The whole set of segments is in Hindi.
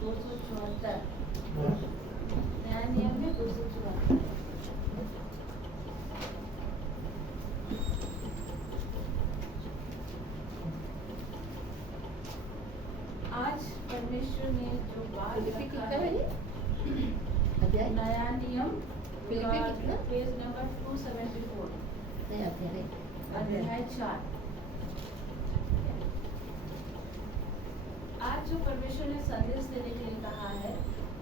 274 नया नियम है 274। आज परमेश्वर ने जो बात रखा है, नया नियम पेज नंबर 274 अध्याय 4। आज जो परमेश्वर ने संदेश देने के लिए कहा है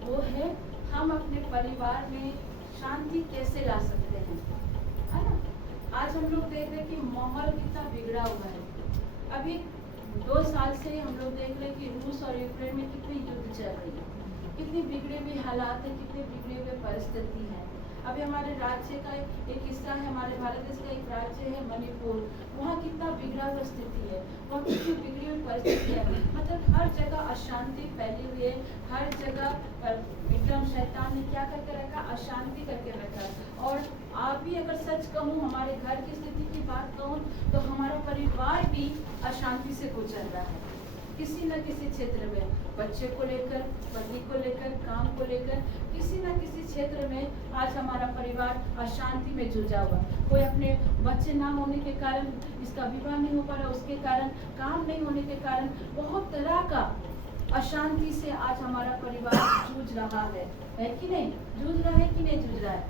वो है हम अपने परिवार में शांति कैसे ला सकते हैं, है ना। आज हम लोग देख रहे हैं कि माहौल कितना बिगड़ा हुआ है। अभी 2 साल से हम लोग देख रहे हैं कि रूस और यूक्रेन में कितनी युद्ध चल रही है, कितनी बिगड़े हुए हालात है, कितने बिगड़े हुए परिस्थिति है। अभी हमारे राज्य का एक हिस्सा है, हमारे भारत देश का एक राज्य है मणिपुर, वहाँ कितना बिगड़ा हुआ स्थिति है, वहाँ कितनी बिगड़ी हुई परिस्थिति है। मतलब हर जगह अशांति फैली हुई है, हर जगह एकदम शैतान ने क्या करके रखा, अशांति करके रखा है। और आप भी अगर सच कहूँ, हमारे घर की स्थिति की बात कहूँ तो हमारा परिवार भी अशांति से गुजर रहा है। किसी न किसी क्षेत्र में, बच्चे को लेकर, पति को लेकर, काम को लेकर, किसी न किसी क्षेत्र में आज हमारा परिवार अशांति में जुझा हुआ। कोई अपने बच्चे ना होने के कारण, इसका विवाह नहीं हो पा रहा, उसके कारण, काम नहीं होने के कारण, बहुत तरह का अशांति से आज हमारा परिवार जूझ रहा है कि नहीं? जूझ रहा है कि नहीं जूझ रहा है?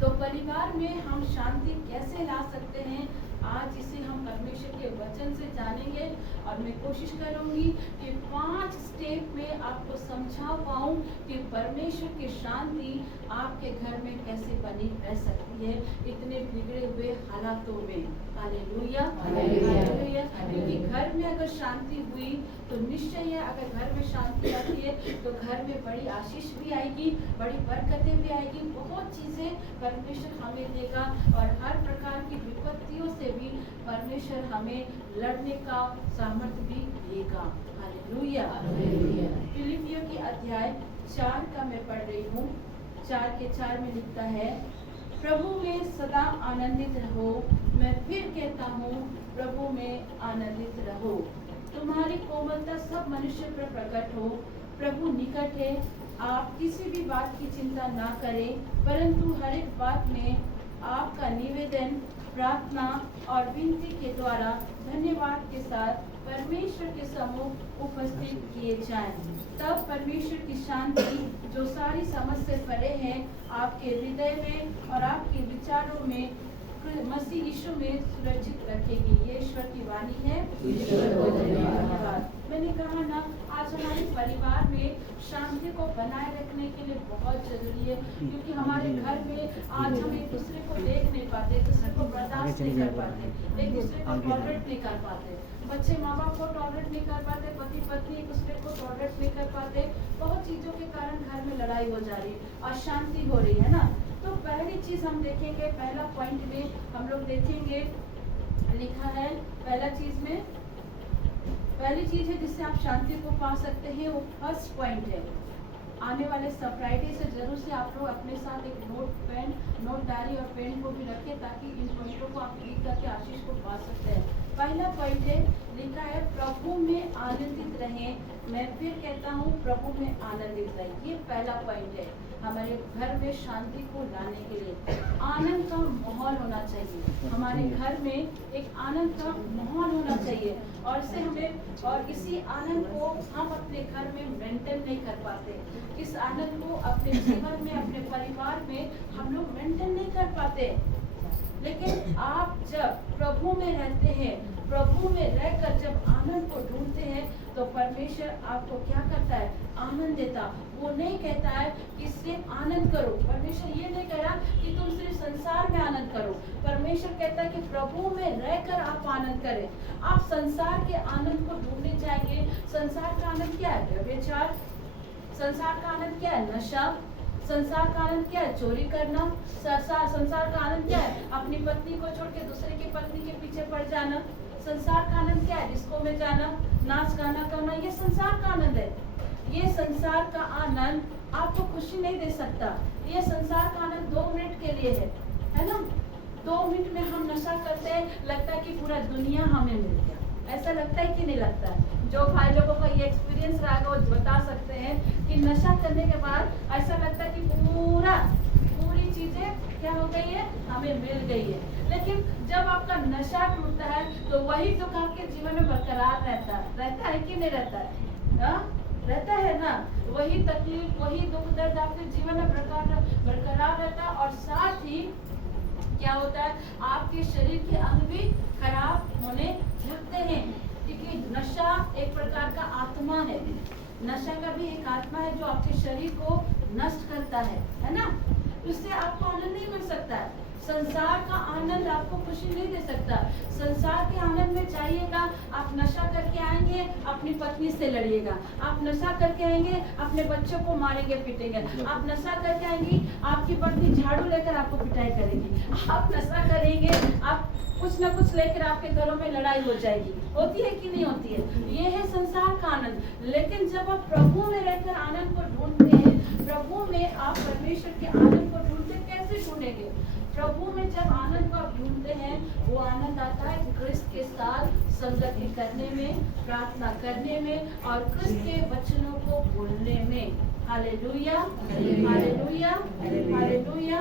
तो परिवार में हम शांति कैसे ला सकते हैं, आज इसे हम परमेश्वर के वचन से जानेंगे। और मैं कोशिश करूंगी कि 5 स्टेप में आपको समझा पाऊं कि परमेश्वर की शांति आपके घर में कैसे बनी रह सकती है इतने बिगड़े हुए हालातों में। Hallelujah, hallelujah. क्योंकि घर में अगर शांति हुई तो निश्चय है, अगर घर में शांति आती है तो घर में बड़ी आशीष भी आएगी, बड़ी बरकतें भी आएगी, बहुत चीजें परमेश्वर हमें देगा और हर प्रकार की विपत्तियों से भी परमेश्वर हमें लड़ने का सामर्थ्य भी देगा। हालेलुया। फिलिपियों की अध्याय 4 का मैं पढ़ रही हूँ। 4 के 4 में लिखता है, प्रभु में सदा आनंदित रहो। मैं फिर कहता हूँ, प्रभु में आनंदित रहो। तुम्हारी कोमलता सब मनुष्य पर प्रकट हो। प्रभु निकट है। आप किसी भी बात की चिंता ना करें, परंतु हर एक बात में आपका निवेदन, प्रार्थना और विनती के द्वारा धन्यवाद के साथ परमेश्वर के सम्मुख उपस्थित किए जाएं। तब परमेश्वर की शांति जो सारी समझ से परे है आपके हृदय में और आपके विचारों में मसीह यीशु में सुरक्षित रखेगी। ये ईश्वर की वाणी है। ईश्वर को धन्यवाद। मैंने कहा ना, आज हमारे परिवार में शांति को बनाए रखने के लिए बहुत जरूरी है, क्योंकि हमारे घर में आज हम एक दूसरे को देख नहीं पाते, एक दूसरे को बर्दाश्त नहीं कर पाते, एक दूसरे को टॉलरेट नहीं कर पाते, बच्चे माँ बाप को टॉलरेट नहीं कर पाते, पति पत्नी एक दूसरे को टॉलरेट नहीं कर पाते। बहुत चीजों के कारण घर में लड़ाई हो जा रही है, अशांति हो रही है ना। तो पहली चीज हम देखेंगे, पहला पॉइंट में हम लोग देखेंगे, लिखा है पहली चीज है जिससे आप शांति को पा सकते हैं, वो फर्स्ट पॉइंट है। आने वाले फ्राइडे से जरूर से आप लोग अपने साथ एक नोट डायरी और पेन को भी रखें, ताकि इन पॉइंटों को आप लिख करके आशीष को पा सकते हैं। पहला पॉइंट है, लिखा है प्रभु में आनंदित रहें। मैं फिर कहता हूँ, प्रभु में आनंदित रहें। ये पहला पॉइंट है हमारे घर में शांति को लाने के लिए। आनंद का माहौल होना चाहिए हमारे घर में, एक आनंद का माहौल होना चाहिए। और इसी आनंद को हम अपने घर में मेंटेन नहीं कर पाते। इस आनंद को अपने जीवन में, अपने परिवार में हम लोग मेंटेन नहीं कर पाते। लेकिन आप जब प्रभु में रहते हैं, प्रभु में रहकर जब आनंद को ढूंढते हैं, तो परमेश्वर आपको क्या करता है, आनंद देता। वो नहीं कहता है कि सिर्फ आनंद करो, परमेश्वर ये नहीं कह रहा कि तुम सिर्फ संसार में आनंद करो। परमेश्वर कहता है कि प्रभु में रहकर आप आनंद करें। आप संसार के आनंद को ढूंढने जाएंगे। संसार का आनंद क्या है? व्यभिचार। संसार का आनंद क्या है? नशा। संसार का आनंद क्या है? चोरी करना। संसार का आनंद क्या है? अपनी पत्नी को छोड़ के दूसरे की पत्नी के पीछे पड़ जाना। संसार का आनंद क्या है? डिस्को में जाना, नाच गाना करना। ये संसार का आनंद है। ये संसार का आनंद आपको खुशी नहीं दे सकता। ये संसार का आनंद 2 मिनट के लिए है ना। 2 मिनट में हम नशा करते हैं, लगता है कि पूरा दुनिया हमें मिल गया। ऐसा लगता है कि नहीं लगता है? जो भाई लोगों का ये एक्सपीरियंस रहा होगा, वो बता सकते हैं कि नशा करने के बाद ऐसा लगता है कि पूरी चीजें क्या हो गई है, हमें मिल गई है। लेकिन जब आपका नशा टूटता है तो वही दुख आपके जीवन में बरकरार रहता है कि नहीं रहता है? रहता है ना। वही तकलीफ, वही दुख दर्द आपके जीवन में बरकरार रहता है। और साथ ही क्या होता है, आपके शरीर के अंग भी खराब होने लगते हैं, क्योंकि नशा एक प्रकार का आत्मा है। नशा का भी एक आत्मा है जो आपके शरीर को नष्ट करता है ना। उससे आपको आनंद नहीं मिल सकता है। संसार का आनंद आपको खुशी नहीं दे सकता। संसार के आनंद में चाहिएगा, आप नशा करके आएंगे, अपनी पत्नी से लड़िएगा। आप नशा करके आएंगे, अपने बच्चों को मारेंगे पीटेंगे। आप नशा करके आएंगी, आपकी पत्नी झाड़ू लेकर आपको पिटाई करेगी। आप नशा करेंगे, आप कुछ न कुछ लेकर आपके घरों में लड़ाई हो जाएगी। होती है कि नहीं होती है? ये है संसार का आनंद। लेकिन जब आप प्रभु में रहकर आनंद को ढूंढते हैं, प्रभु में आप परमेश्वर के आनंद को ढूंढते, कैसे ढूंढेंगे? प्रभु में जब आनंद को आप ढूंढते हैं, वो आनंद आता है क्रिस्त के साथ संगति करने में, प्रार्थना करने में और क्रिस्त के वचनों को बोलने में। Hallelujah, hallelujah, hallelujah.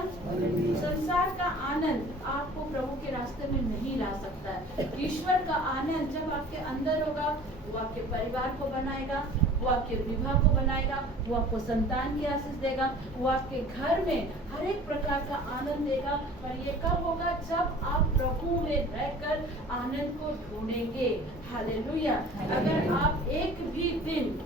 संसार का आनंद आपको प्रभु के रास्ते में नहीं ला सकता है। ईश्वर का आनंद जब आपके अंदर होगा, वो आपके परिवार को बनाएगा, वो आपके विवाह को बनाएगा, वो आपको संतान की आशीष देगा, वो आपके घर में हर एक प्रकार का आनंद देगा। पर ये कब होगा? जब आप प्रभु में रहकर आनंद को ढूंढेंगे। हालेलुया। अगर आप एक भी दिन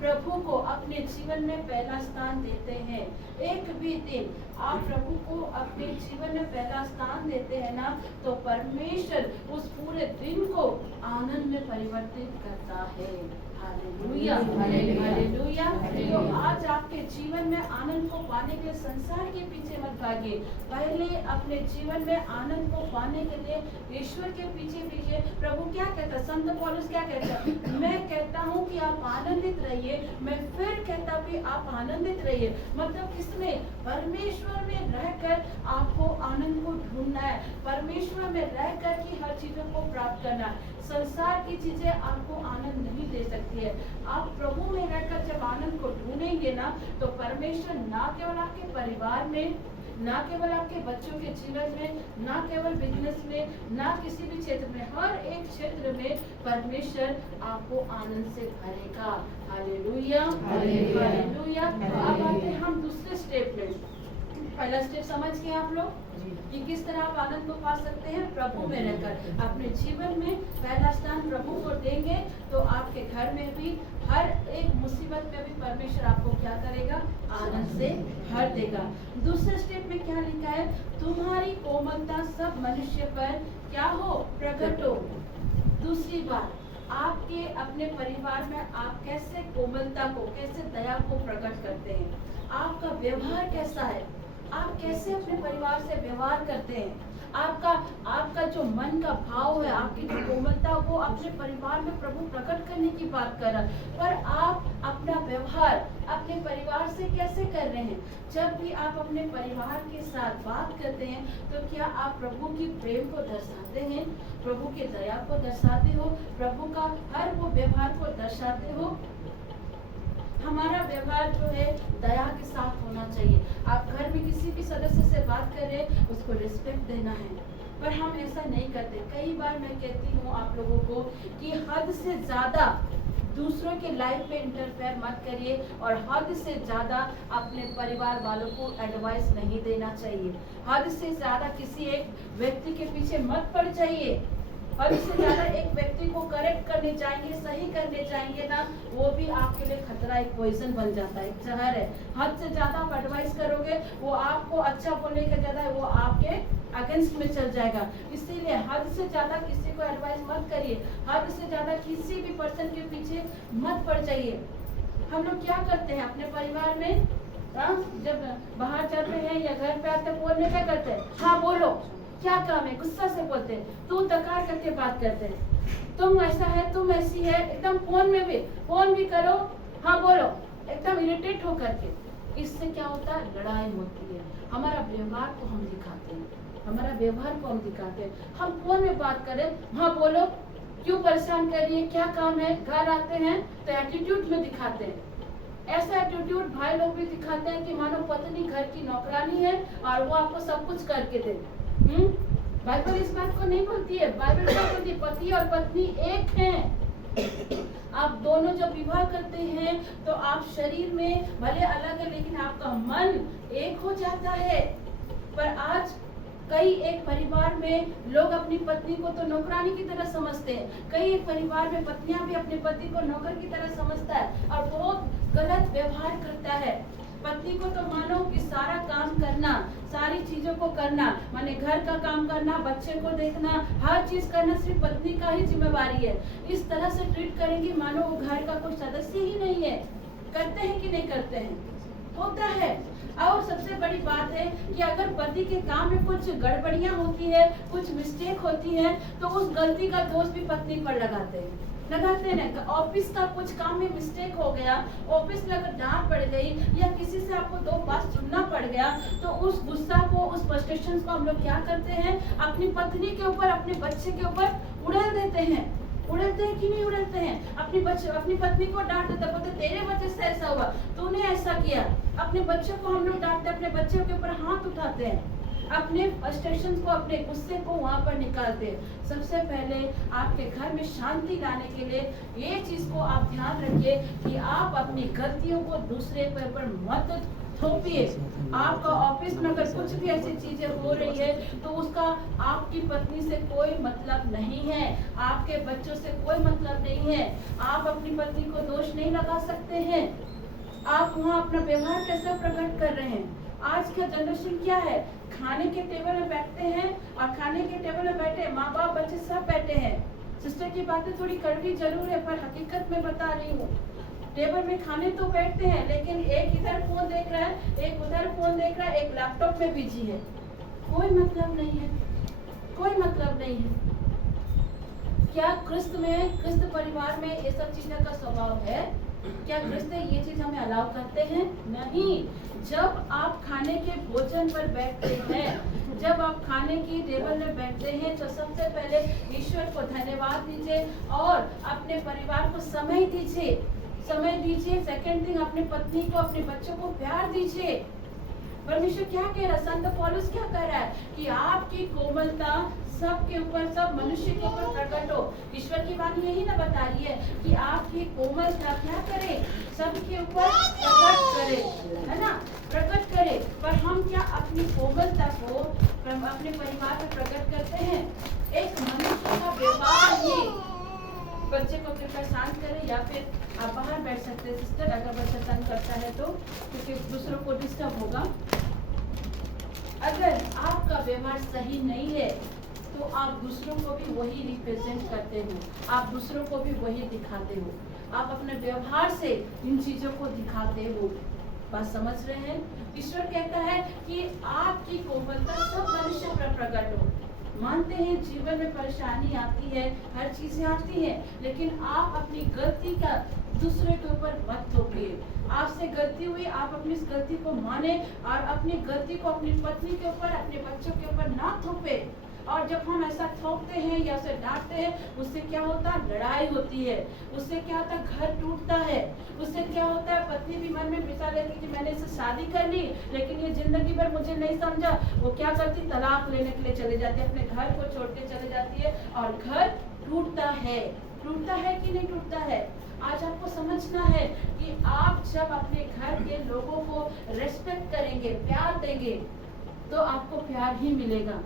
प्रभु को अपने जीवन में पहला स्थान देते हैं, एक भी दिन आप प्रभु को अपने जीवन में पहला स्थान देते हैं ना, तो परमेश्वर उस पूरे दिन को आनंद में परिवर्तित करता है। Hallelujah, hallelujah. तो आज आपके जीवन में आनंद को पाने के लिए संसार के पीछे मत भागिए। पहले अपने जीवन में आनंद को पाने के लिए ईश्वर के पीछे पीछे। प्रभु क्या कहता है? संत पौलुस क्या कहता है? मैं कहता हूँ कि आप आनंदित रहिए, मैं फिर कहता भी आप आनंदित रहिए। मतलब किसमें? परमेश्वर में रहकर आपको आनंद को ढूंढना है, परमेश्वर में रहकर की हर चीजों को प्राप्त करना है। संसार की चीजें आपको आनंद नहीं दे सकती है। आप प्रभु में रहकर जब आनंद को ढूंढेंगे ना, तो परमेश्वर ना केवल आपके परिवार में, ना केवल आपके बच्चों के जीवन में, ना केवल बिजनेस में, ना किसी भी क्षेत्र में, हर एक क्षेत्र में परमेश्वर आपको आनंद से भरेगा। Hallelujah, hallelujah. अब आते हैं हम दूसरे स्टेप में। पहला स्टेप समझ गए आप लोग कि किस तरह आप आनंद को पा सकते हैं? प्रभु में रहकर अपने जीवन में पहला स्थान प्रभु को देंगे, तो आपके घर में भी हर एक मुसीबत में भी परमेश्वर आपको क्या करेगा? आनंद से भर देगा। दूसरे स्टेप में क्या लिखा है? तुम्हारी कोमलता सब मनुष्य पर क्या हो? प्रकट हो। दूसरी बात, आपके अपने परिवार में आप कैसे कोमलता को, कैसे दया को प्रकट करते हैं? आपका व्यवहार कैसा है? आप कैसे अपने परिवार से व्यवहार करते हैं? आपका जो मन का भाव है, आपकी जो कोमलता, वो अपने परिवार में प्रभु प्रकट करने की बात कर रहा है। पर आप अपना व्यवहार अपने परिवार से कैसे कर रहे हैं? जब भी आप अपने परिवार के साथ बात करते हैं, तो क्या आप प्रभु की प्रेम को दर्शाते हैं, प्रभु की दया को दर्शाते हो, प्रभु का हर वो व्यवहार को दर्शाते हो? हमारा व्यवहार जो है दया के साथ होना चाहिए। आप घर में किसी भी सदस्य से बात कर रहे हैं, उसको रिस्पेक्ट देना है, पर हम ऐसा नहीं करते। कई बार मैं कहती हूँ आप लोगों को कि हद से ज्यादा दूसरों के लाइफ में इंटरफेयर मत करिए, और हद से ज्यादा अपने परिवार वालों को एडवाइस नहीं देना चाहिए। हद से ज्यादा किसी एक व्यक्ति के पीछे मत पड़ जाइए। हद से ज्यादा एक व्यक्ति को करेक्ट करने जाएंगे, सही करने जाएंगे ना, वो भी आपके लिए खतरा, एक पॉइजन बन जाता है, एक जहर है। हद से ज्यादा आप एडवाइस करोगे, वो आपको अच्छा बोलने के ज्यादा वो आपके अगेंस्ट में चल जाएगा। इसीलिए हद से ज्यादा किसी को एडवाइस मत करिए, हद से ज्यादा किसी भी पर्सन के पीछे मत पड़ जाइए। हम लोग क्या करते हैं अपने परिवार में? जब बाहर जाते हैं या घर पे आते हैं, बोलने क्या करते हैं? हाँ बोलो, क्या काम है? गुस्सा से बोलते हैं, तू तकार करके बात करते हैं, तुम ऐसा है, तुम ऐसी है, एकदम फोन भी करो, हाँ बोलो, एकदम इरिटेट होकर के। इससे क्या होता है? लड़ाई होती है। हमारा व्यवहार को हम दिखाते हैं, हमारा व्यवहार को हम दिखाते हैं। हम फोन में बात करें, हाँ बोलो, क्यों परेशान कर रही है, क्या काम है। घर आते हैं तो एटीट्यूड में दिखाते हैं। ऐसा एटीट्यूड भाई लोग भी दिखाते हैं कि मानो पत्नी घर की नौकरानी है और वो आपको सब कुछ करके दे। बाइबल इस बात को नहीं बोलती है। बाइबल क्या बोलती है? पति और पत्नी एक हैं। आप दोनों जब विवाह करते हैं तो आप शरीर में भले अलग है लेकिन आपका मन एक हो जाता है। पर आज कई एक परिवार में लोग अपनी पत्नी को तो नौकरानी की तरह समझते हैं। कई एक परिवार में पत्नियां भी अपने पति को नौकर की तरह समझता है और बहुत गलत व्यवहार करता है। पत्नी को तो मानो कि सारा काम करना, सारी चीजों को करना, माने घर का काम करना, बच्चे को देखना, हर चीज करना सिर्फ पत्नी का ही जिम्मेवारी है। इस तरह से ट्रीट करेंगे मानो वो घर का कोई सदस्य ही नहीं है। करते हैं कि नहीं करते हैं? होता है। और सबसे बड़ी बात है कि अगर पति के काम में कुछ गड़बड़ियां होती है, कुछ मिस्टेक होती है, तो उस गलती का दोष भी पत्नी पर लगाते हैं। ऑफिस का कुछ काम में मिस्टेक हो गया, ऑफिस में अगर डांट पड़ गई या किसी से आपको दो बात सुनना पड़ गया, तो उस गुस्सा को, उस फ्रस्ट्रेशन को हम लोग क्या करते हैं? अपनी पत्नी के ऊपर, अपने बच्चे के ऊपर उड़ेल देते हैं। उड़ेलते हैं कि नहीं उड़ेलते हैं? अपनी पत्नी को डांट देते, बोलते तेरे वजह से ऐसा हुआ, तूने ऐसा किया। अपने बच्चों को हम लोग डांटते, अपने बच्चों के ऊपर हाथ उठाते हैं, अपने फ्रस्ट्रेशन को, अपने गुस्से को वहां पर निकालते हैं। सबसे पहले आपके घर में शांति लाने के लिए ये चीज को आप ध्यान रखिए कि आप अपनी गलतियों को दूसरे के ऊपर मत थोपिए। आपका ऑफिस में अगर कुछ भी ऐसी चीजें हो रही है तो उसका आपकी पत्नी से कोई मतलब नहीं है, आपके बच्चों से कोई मतलब नहीं है। आप अपनी पत्नी को दोष नहीं लगा सकते हैं। आप वहाँ अपना व्यवहार कैसे प्रकट कर रहे हैं? आज का जनरेशन क्या है? खाने के टेबल में बैठते हैं और खाने के टेबल में बैठे माँ बाप बच्चे सब बैठे हैं। सिस्टर की बातें थोड़ी कड़वी जरूर है पर हकीकत में बता रही हूँ। टेबल में खाने तो बैठते हैं लेकिन एक इधर फोन देख रहा है, एक उधर फोन देख रहा है, एक लैपटॉप में बिजी है। कोई मतलब नहीं है, कोई मतलब नहीं है। क्या क्रिस्त परिवार में ये सब चीजों का स्वभाव है? क्या क्रिस्त ये चीज हमें अलाउ करते हैं? नहीं। जब आप खाने के भोजन पर बैठते हैं, जब आप खाने की टेबल में बैठते हैं तो सबसे पहले ईश्वर को धन्यवाद दीजिए और अपने परिवार को समय दीजिए। सेकंड थिंग, अपने पत्नी को, अपने बच्चों को प्यार दीजिए। परमेश्वर क्या कह रहा है? संत पौलुस क्या कह रहा है कि आपकी कोमलता सबके ऊपर, सब मनुष्य के ऊपर प्रकट हो। ईश्वर की वाणी यही ना बता रही है कि आपकी कोमलता क्या करे? सबके ऊपर प्रकट करे, है ना? प्रकट करे। पर हम क्या अपनी कोमलता को अपने परिवार में प्रकट करते हैं? एक मनुष्य का व्यवहार ही। बच्चे को कृपया शांत करें या फिर आप बाहर बैठ सकते हैं सिस्टर, अगर बच्चा तंग करता है तो, क्योंकि दूसरों को डिस्टर्ब होगा। अगर आपका व्यवहार सही नहीं है तो आप दूसरों को भी वही रिप्रेजेंट करते हो, आप दूसरों को भी वही दिखाते हो। आप अपने व्यवहार से इन चीजों को दिखाते हो। बात समझ रहे हैं? ईश्वर कहता है कि आपकी कोमलता सब मनुष्य पर प्रकट हो। मानते हैं जीवन में परेशानी आती है, हर चीजें आती हैं, लेकिन आप अपनी गलती का दूसरे के ऊपर मत थोपिए। आपसे गलती हुई, आप अपनी इस गलती को माने और अपनी गलती को अपनी पत्नी के ऊपर, अपने बच्चों के ऊपर ना थोपे। और जब हम ऐसा थोपते हैं या उसे डांटते हैं, उससे क्या होता है? लड़ाई होती है। उससे क्या होता है? घर टूटता है। उससे क्या होता है? पत्नी भी मन में बिता लेती कि मैंने इससे शादी कर ली लेकिन ये जिंदगी भर मुझे नहीं समझा। वो क्या करती? तलाक लेने के लिए चले जाती है, अपने घर को छोड़ के चले जाती है और घर टूटता है। टूटता है कि नहीं टूटता है? आज आपको समझना है कि आप जब अपने घर के लोगों को रेस्पेक्ट करेंगे, प्यार देंगे, तो आपको प्यार ही मिलेगा।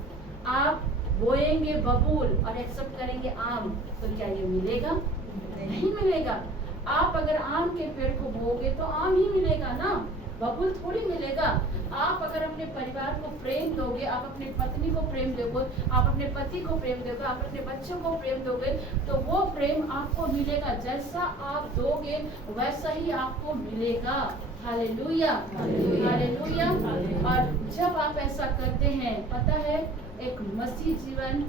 आप बोएंगे बबूल और एक्सेप्ट करेंगे आम, तो क्या ये मिलेगा? नहीं मिलेगा। आप अगर आम के पेड़ को बोओगे तो आम ही मिलेगा ना, बबूल थोड़ी मिलेगा। आप अगर अपने परिवार को प्रेम दोगे, आप अपनी पत्नी को प्रेम दोगे, आप अपने पति को प्रेम दोगे, आप अपने बच्चों को प्रेम दोगे, तो वो प्रेम आपको मिलेगा। जैसा आप दोगे वैसा ही आपको मिलेगा। Hallelujah, hallelujah. और जब आप ऐसा करते हैं, पता है एक मसीह जीवन,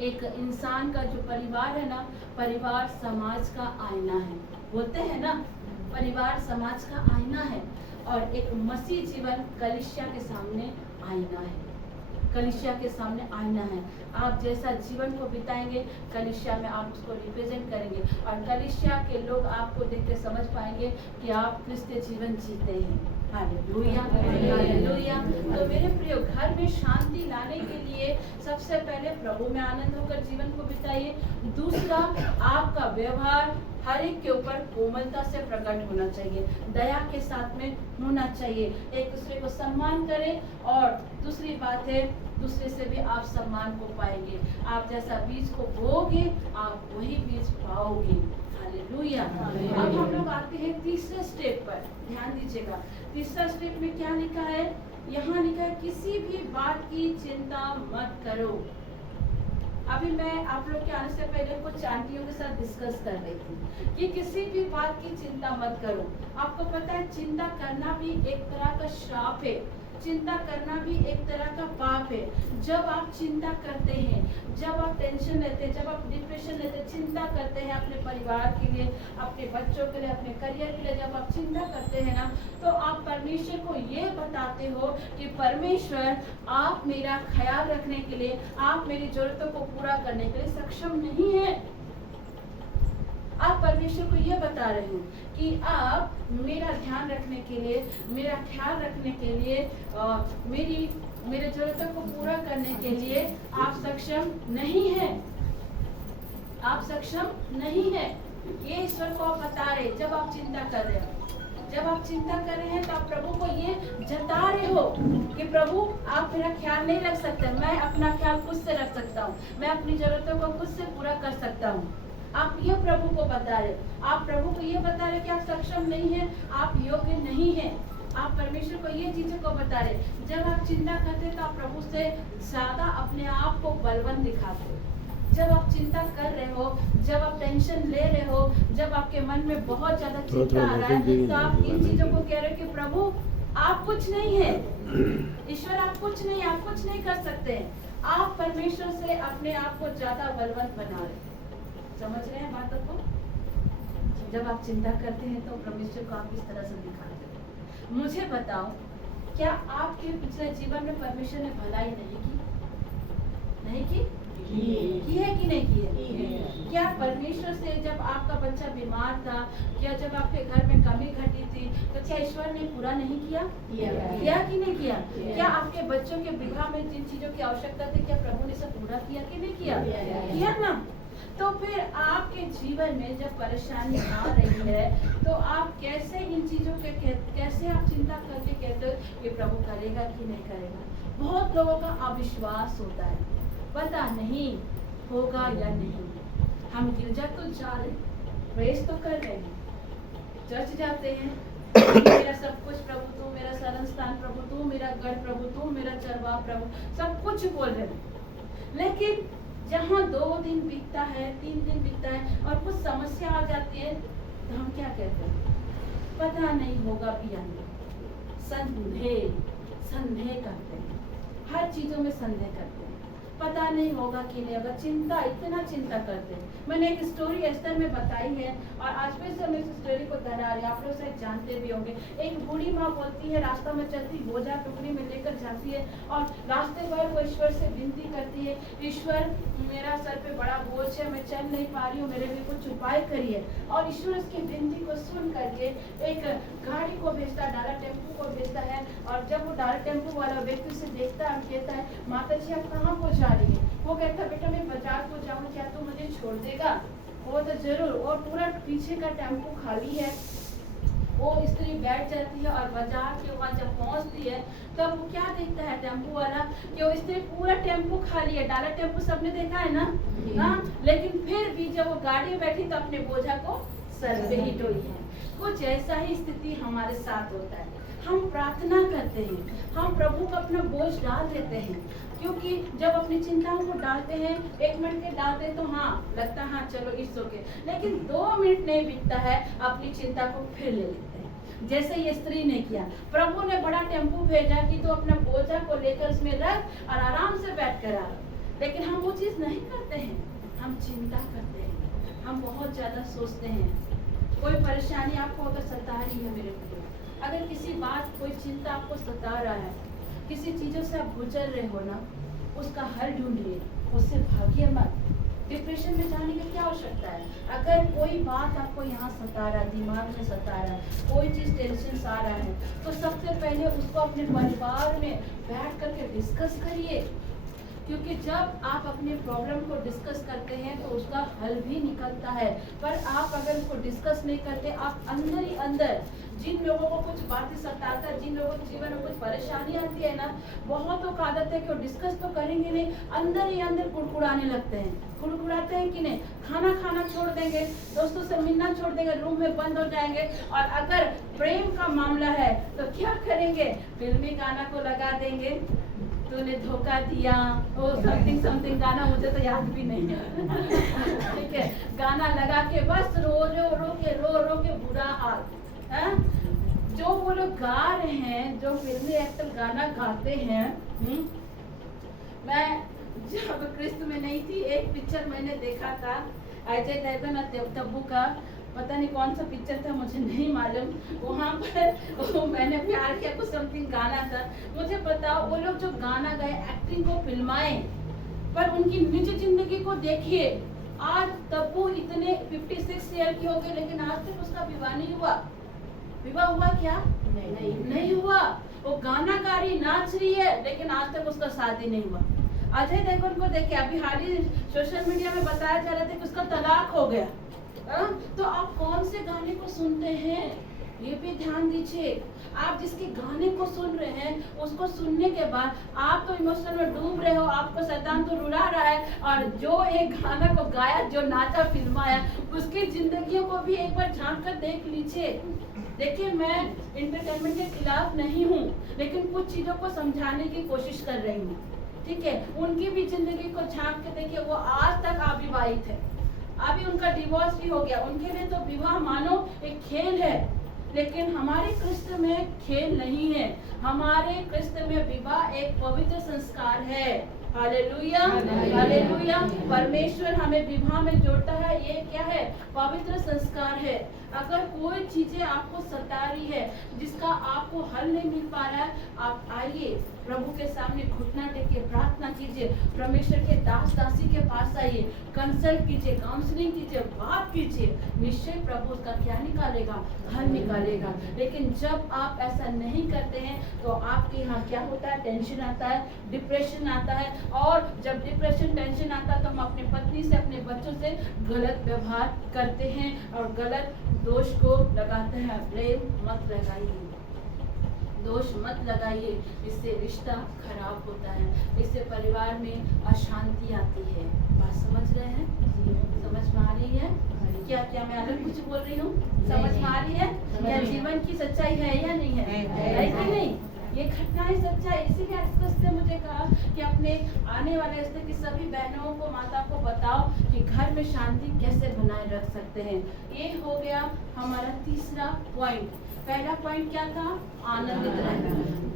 एक इंसान का जो परिवार है ना, परिवार समाज का आईना है। बोलते हैं ना, परिवार समाज का आईना है और एक मसीह जीवन कलीसिया के सामने आईना है। कलीसिया के सामने आईना है। आप जैसा जीवन को बिताएंगे कलीसिया में आप उसको रिप्रेजेंट करेंगे और कलीसिया के लोग आपको देख के समझ पाएंगे कि आप क्रिस्तीय जीवन जीते हैं। Hallelujah, hallelujah. तो मेरे प्रियो, घर में शांति लाने के लिए सबसे पहले प्रभु में आनंद होकर जीवन को बिताइए। दूसरा, आपका व्यवहार हर एक के ऊपर कोमलता से प्रकट होना चाहिए, दया के साथ में होना चाहिए। एक दूसरे को सम्मान करें और दूसरी बात है, दूसरे से भी आप सम्मान को पाएंगे। आप जैसा बीज को बोओगे आप वही बीज पाओगे। हालेलुया। अब हम लोग आते हैं तीसरे स्टेप पर, ध्यान दीजिएगा। तीसरा स्टेप में क्या लिखा है? यहाँ लिखा है किसी भी बात की चिंता मत करो। अभी मैं आप लोग के आने से पहले कुछ आंटियों के साथ डिस्कस कर रही थी कि किसी भी बात की चिंता मत करो। आपको पता है चिंता करना भी एक तरह का श्राप है, चिंता करना भी एक तरह का पाप है। जब आप चिंता करते हैं, जब आप टेंशन लेते हैं, जब आप डिप्रेशन लेते हैं, चिंता करते हैं अपने परिवार के लिए, अपने बच्चों के लिए, अपने करियर के लिए, जब आप चिंता करते हैं ना, तो आप परमेश्वर को ये बताते हो कि परमेश्वर आप मेरा ख्याल रखने के लिए, आप मेरी जरूरतों को पूरा करने के लिए सक्षम नहीं है। आप परमेश्वर को ये बता रहे हो कि आप मेरा ध्यान रखने के लिए, मेरा ख्याल रखने के लिए, मेरे जरूरतों को पूरा करने के लिए आप सक्षम नहीं है। आप सक्षम नहीं है, ये ईश्वर को आप बता रहे। जब आप चिंता कर रहे हो, जब आप चिंता कर रहे हैं तो आप प्रभु को ये जता रहे हो कि प्रभु आप मेरा ख्याल नहीं रख सकते, मैं अपना ख्याल खुद से रख सकता हूँ, मैं अपनी जरूरतों को खुद से पूरा कर सकता हूँ। आप ये प्रभु को बता रहे, आप प्रभु को ये बता रहे कि आप सक्षम नहीं है, आप योग्य नहीं है। आप परमेश्वर को ये चीजों को बता रहे। जब आप चिंता करते हैं तो आप प्रभु से ज्यादा अपने आप को बलवान दिखाते हो। जब आप चिंता कर रहे हो, जब आप टेंशन ले रहे हो, जब आपके मन में बहुत ज्यादा चिंता आ रहा है, तो आप इन चीजों को कह रहे हो कि प्रभु आप कुछ नहीं है, ईश्वर आप कुछ नहीं, आप कुछ नहीं कर सकते। आप परमेश्वर से अपने आप को ज्यादा बलवंत बना रहे। समझ रहे हैं बातों को? जब आप चिंता करते हैं तो परमेश्वर को आप इस तरह से दिखाते हैं। मुझे बताओ, क्या आपके पिछले जीवन में परमेश्वर ने भलाई नहीं की? नहीं की? की है कि नहीं की है? क्या परमेश्वर से जब आपका बच्चा बीमार था, क्या जब आपके घर में कमी घटी थी, तो क्या ईश्वर ने पूरा नहीं किया? किया कि नहीं किया? क्या आपके बच्चों के विवाह में जिन चीजों की आवश्यकता थी, क्या प्रभु ने सब पूरा किया कि नहीं किया? किया ना। तो फिर आपके जीवन में जब परेशानी आ रही है तो आप कैसे इन चीजों के कैसे आप चिंता करके कहते हो कि प्रभु करेगा कि नहीं करेगा? बहुत लोगों का अविश्वास होता है, पता नहीं होगा या नहीं। हम गिरजा तो जा रहे, प्रेस तो कर रहे हैं, चर्च जाते हैं, मेरा सब कुछ प्रभु तू, मेरा शरण स्थान प्रभु तू, मेरा गढ़ प्रभु तू, मेरा चरवाह प्रभु, सब कुछ बोल रहे हैं। लेकिन जहाँ 2 दिन बीतता है, 3 दिन बीतता है और कुछ समस्या आ जाती है तो हम क्या कहते हैं? पता नहीं होगा भी या नहीं। संदेह करते हैं, हर चीजों में संदेह करते हैं, पता नहीं होगा कि नहीं होगा। चिंता, इतना चिंता करते हैं। मैंने एक स्टोरी एस्तर में बताई है और आज फिर से मैं इस स्टोरी को दोहरा रही हूँ, आप लोग शायद जानते भी होंगे। एक बूढ़ी माँ बोलती है, रास्ता में चलती बोझा टुकड़ी में लेकर जाती है और रास्ते भर वो ईश्वर से विनती करती है, ईश्वर मेरा सर पे बड़ा बोझ है, मैं चल नहीं पा रही हूँ, मेरे लिए कुछ उपाय करिए। और ईश्वर उसकी विनती को सुन करके एक गाड़ी को भेजता है, डाला टेम्पो को भेजता है। और जब वो डाला टेम्पो वाला व्यक्ति उसे देखता है और कहता है, माता जी आप कहाँ को जा रही है? वो कहता है, बेटा मैं बाजार को जाऊँ, क्या तू मुझे छोड़ देगा? वो तो जरूर। और पूरा पीछे का टेम्पो खाली है। वो स्त्री बैठ जाती है और बाजार के वहाँ जब पहुँचती है तब वो क्या देखता है टेम्पो वाला कि वो स्त्री पूरा टेम्पो खाली है। डाला टेम्पो सबने देखा है ना? हाँ। लेकिन फिर भी जब वो गाड़ी में बैठी तो अपने बोझा को सर पे ही ढोई है। कुछ ऐसा ही स्थिति हमारे साथ होता है। हम प्रार्थना करते हैं, हम प्रभु को अपना बोझ डाल देते हैं, क्योंकि जब अपनी चिंताओं को डालते हैं, 1 मिनट के डालते हैं तो हाँ लगता है हाँ चलो इट्स ओके, लेकिन 2 मिनट नहीं बीतता है अपनी चिंता को फिर ले लेते हैं। जैसे ये स्त्री ने किया, प्रभु ने बड़ा टेम्पो भेजा कि तो अपना बोझा को लेकर उसमें रख और आराम से बैठ कर आ। लेकिन हम वो चीज़ नहीं करते हैं, हम चिंता करते हैं, हम बहुत ज़्यादा सोचते हैं। कोई परेशानी आपको अगर सता रही है मेरे प्रिय, अगर किसी बात कोई चिंता आपको सता रहा है, किसी चीज़ों से आप गुजर रहे हो ना, उसका हल ढूंढिए, उससे भागिए मत। डिप्रेशन में जाने की क्या आवश्यकता है? अगर कोई बात आपको यहाँ सता रहा, दिमाग में सता रहा, कोई चीज़ टेंशन आ रहा है, तो सबसे पहले उसको अपने परिवार में बैठ करके डिस्कस करिए। क्योंकि जब आप अपने प्रॉब्लम को डिस्कस करते हैं तो उसका हल भी निकलता है। पर आप अगर उसको डिस्कस नहीं करते, आप अंदर ही अंदर, जिन लोगों को कुछ बातें सताता है, जिन लोगों के जीवन में कुछ परेशानी आती है ना, बहुतों का आदत है कि वो डिस्कस तो करेंगे नहीं, अंदर ही अंदर कुड़कुड़ाने लगते हैं। कुड़कुड़ाते हैं कि नहीं? खाना खाना छोड़ देंगे, दोस्तों से मिलना छोड़ देंगे, रूम में बंद हो जाएंगे। और अगर प्रेम का मामला है तो क्या करेंगे? फिल्मी गाना को लगा देंगे, तूने धोखा दिया, वो समथिंग समथिंग गाना, मुझे तो याद भी नहीं है। ठीक है, गाना लगा के बस रो के बुरा हाल है। जो वो लोग गा रहे हैं, जो फिल्मी एक्टर गाना गाते हैं, मैं जब क्रिस्त में नहीं थी, एक पिक्चर मैंने देखा था अजय देवगन और तब्बू का, पता नहीं कौन सा पिक्चर था, मुझे नहीं मालूम। वहाँ पर मैंने प्यार किया कुछ समथिंग गाना था। मुझे बताओ, वो लोग जो गाना गाए, एक्टिंग को फिल्माए, पर उनकी निजी जिंदगी को देखिए। आज तब्बू इतने 56 ईयर की हो गई, लेकिन आज तक उसका विवाह नहीं हुआ। विवाह हुआ क्या? नहीं हुआ। वो गाना गा रही, नाच रही है, लेकिन आज तक उसका शादी नहीं हुआ। अजय देवगन को देखिए, अभी हाल ही सोशल मीडिया में बताया जा रहा था कि उसका तलाक हो गया। तो आप कौन से गाने को सुनते हैं, ये भी ध्यान दीजिए। आप जिसके गाने को सुन रहे हैं, उसको सुनने के बाद आप तो इमोशन में डूब रहे हो, आपको शैतान तो रुला रहा है, और जो एक गाना को गाया, जो नाचा फिल्माया, उसकी जिंदगियों को भी एक बार झांक कर देख लीजिए। देखिए, मैं एंटरटेनमेंट के खिलाफ नहीं हूँ, लेकिन कुछ चीजों को समझाने की कोशिश कर रही हूँ। ठीक है, उनकी भी जिंदगी को झांक के देखिए। वो आज तक अविवाहित है, अभी उनका डिवोर्स भी हो गया। उनके लिए तो विवाह मानो एक खेल है, लेकिन हमारे क्रिस्त में खेल नहीं है। हमारे क्रिस्त में विवाह एक पवित्र संस्कार है। Hallelujah, hallelujah. परमेश्वर हमें विवाह में जोड़ता है, ये क्या है? पवित्र संस्कार है। अगर कोई चीजें आपको सता रही है, जिसका आपको हल नहीं मिल पा रहा है, आप आइए प्रभु के सामने, घुटना टेके प्रार्थना कीजिए, परमेश्वर के दास दासी के पास आइए, कंसल्ट कीजिए, काउंसलिंग कीजिए, बात कीजिए। निश्चय प्रभु उसका क्या निकालेगा? हल निकालेगा। लेकिन जब आप ऐसा नहीं करते हैं तो आपके यहाँ क्या होता है? टेंशन आता है, डिप्रेशन आता है। और जब डिप्रेशन, टेंशन आता है तो हम अपने पत्नी से, अपने बच्चों से गलत व्यवहार करते हैं और गलत दोष को लगाते हैं। ब्लेम मत लगाइए, दोष मत लगाइए, इससे रिश्ता खराब होता है, इससे परिवार में अशांति आती है। बात समझ रहे हैं? समझ में आ रही है? क्या मैं अलग कुछ बोल रही हूँ? समझ में आ रही है? क्या जीवन की सच्चाई है या नहीं है? है कि नहीं? ये घटनाएं सच्चाई। इसीलिए आज ने मुझे कहा कि अपने आने वाले रिश्ते की सभी बहनों को, माता को बताओ कि घर में शांति कैसे बनाए रख सकते हैं। ये हो गया हमारा तीसरा पॉइंट। पहला पॉइंट क्या था? आनंदित रहना।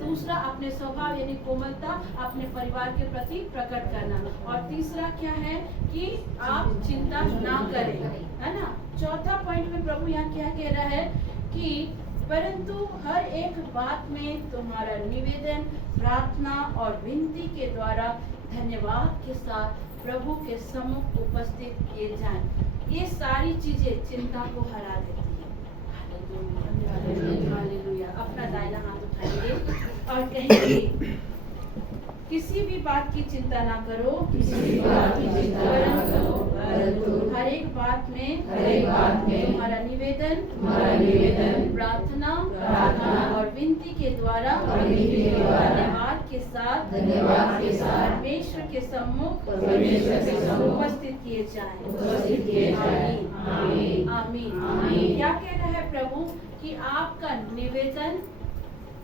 दूसरा, अपने स्वभाव यानी कोमलता अपने परिवार के प्रति प्रकट करना। और तीसरा क्या है? कि आप चिंता ना करें, है ना। चौथा पॉइंट में प्रभु यहाँ क्या कह रहा है? कि परंतु हर एक बात में तुम्हारा निवेदन, प्रार्थना और विनती के द्वारा धन्यवाद के साथ प्रभु के सम्मुख उपस्थित किए जाएं। ये सारी चीजें चिंता को हरा देती है। हालेलुया। अपना दाहिना हाथ उठाइए और कहेंगे, किसी भी बात की चिंता ना करो, किसी भी बात की चिंता ना करो, परंतु हर एक बात में तुम्हारा निवेदन, प्रार्थना और विनती के द्वारा धन्यवाद के साथ परमेश्वर के सम्मुख उपस्थित किए जाएं। आमीन। क्या कह रहा है प्रभु? कि आपका निवेदन,